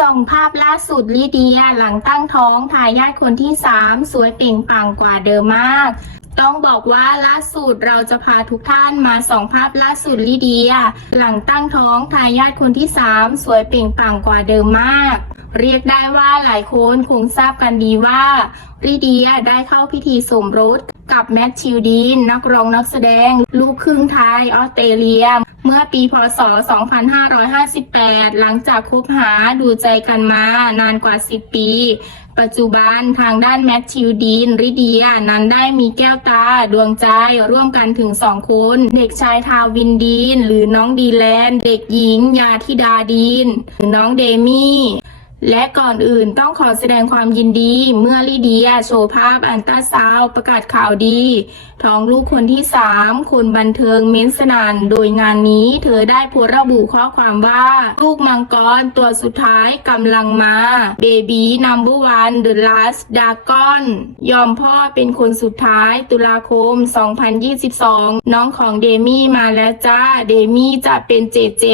ส่งภาพล่าสุดลิเดียหลังตั้งท้องทายาทคนที่ 3 สวยเปล่งปลั่งกว่าเดิมมาก ต้องบอกว่าล่าสุดเราจะพาทุกท่านมาส่องภาพล่าสุดลิเดีย หลังตั้งท้องทายาทคนที่ 3 สวยเปล่งปลั่งกว่าเดิมมาก เรียกได้ว่าหลายคนคงทราบกันดีว่าลิเดียได้เข้าพิธีสมรสกับแมทธิวดีนนักร้องนักแสดง ลูกครึ่งไทยออสเตรเลีย เมื่อปีพศ 2558 หลังจากคบหาดูใจกันมานานกว่า 10 ปี ปัจจุบันทางด้านแมทธิวดีนริเดียนั้นได้มีแก้วตาดวงใจร่วมกันถึง2คน เด็กชายทาวินดีน หรือน้องดีแลน เด็กหญิงยาธิดาดีน หรือน้องเดมี่ และก่อนอื่นต้องขอแสดงความยินดี เมื่อลิเดียโชว์ภาพอันตราซาวประกาศข่าวดีท้องลูกคนที่ 3 คนบันเทิงเม้นสนานโดยงานนี้เธอได้โพสระบุข้อความว่า ลูกมังกรตัวสุดท้ายกำลังมา Baby Number One The Last Dragon ยอมพ่อเป็นคนสุดท้ายตุลาคม 2022 น้องของเดมี่มาแล้วจ้า เดมี่จะเป็นเจเจ